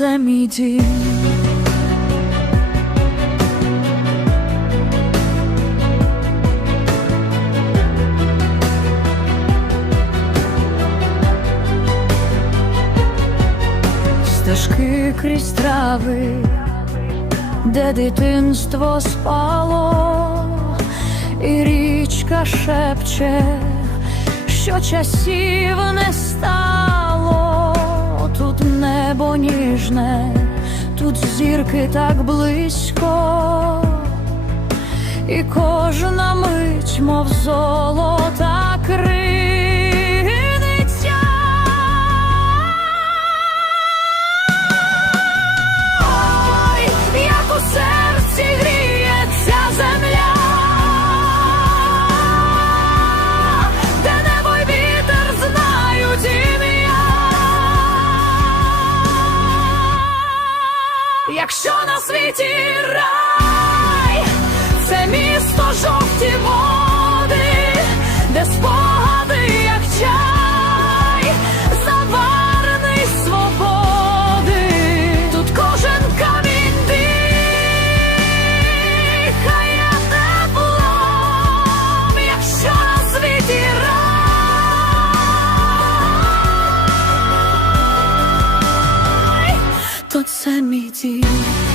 це мій. Стежки крізь трави, де дитинство спало, і річка шепче, що часів не стало, тут небо ніжне, тут зірки так близько, і кожна мить, мов золота криниця. Світі рай, це місто жовті води, де спогади, як чай, заварений свободи, тут кожен камінь дихає теплом, якщо на світі рай, то це мій дім.